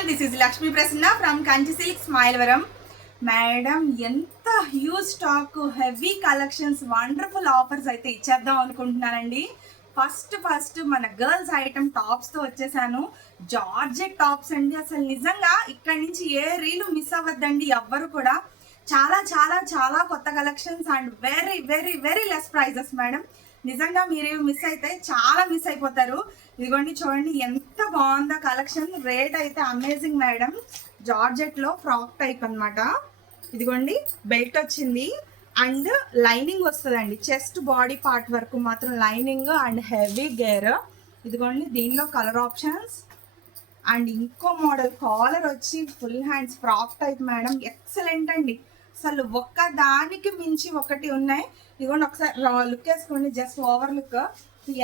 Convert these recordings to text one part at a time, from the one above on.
everyone, this is Lakshmi Prasanna from Kanchi Silk Smilevaram. Madam ఎంత huge stock, heavy collections, wonderful offers అయితే ఇచ్చేద్దాం అనుకుంటున్నానండి. First మన girls item టాప్స్తో వచ్చేసాను. Georgette tops అండి. అసలు నిజంగా ఇక్కడి నుంచి ఏ రీలు మిస్ అవ్వద్దండి ఎవ్వరు కూడా. చాలా చాలా చాలా కొత్త collections and very very very less prices madam. నిజంగా మీరు మిస్ అయితే చాలా మిస్ అయిపోతారు. ఇదిగోండి చూడండి ఎంత బాగుందో కలెక్షన్. రేట్ అయితే అమేజింగ్ మేడం. జార్జెట్లో ఫ్రాక్ టైప్ అనమాట. ఇదిగోండి బెల్ట్ వచ్చింది అండ్ లైనింగ్ వస్తుందండి. చెస్ట్ బాడీ పార్ట్ వరకు మాత్రం లైనింగ్ అండ్ హెవీ గేర్. ఇదిగోండి దీనిలో కలర్ ఆప్షన్స్ అండ్ ఇంకో మోడల్ కాలర్ వచ్చి full hands frock type madam. Excellent అండి. అసలు ఒక్క దానికి మించి ఒకటి ఉన్నాయి. ఇదిగోండి ఒకసారి లుక్ వేసుకోండి, జస్ట్ ఓవర్ లుక్.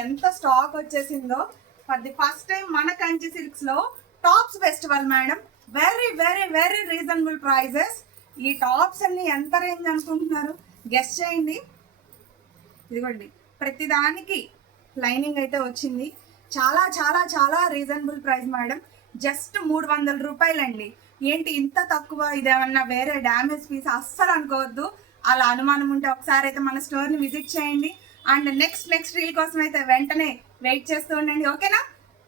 ఎంత స్టాక్ వచ్చేసిందో. ఫర్ ది ఫస్ట్ టైం మన కంచి సిల్క్స్లో tops festival madam. Very very very reasonable prices. ఈ టాప్స్ అన్ని ఎంత రేంజ్ అనుకుంటున్నారు? గెస్ చేయండి. ఇదిగోండి ప్రతిదానికి లైనింగ్ అయితే వచ్చింది. చాలా చాలా చాలా రీజనబుల్ ప్రైస్ మేడం. జస్ట్ 300 రూపాయలండి. ఏంటి ఇంత తక్కువ? ఇదేమన్నా వేరే డ్యామేజ్ పీస్ అస్సలు అనుకోవద్దు. అలా అనుమానం ఉంటే ఒకసారి అయితే మన స్టోర్ని విజిట్ చేయండి. అండ్ నెక్స్ట్ రీల్ కోసం అయితే వెంటనే వెయిట్ చేస్తూ ఉండండి. ఓకేనా?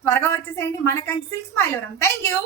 త్వరగా వచ్చేసేయండి మన Kanchi silk Smilevaram. Thank you.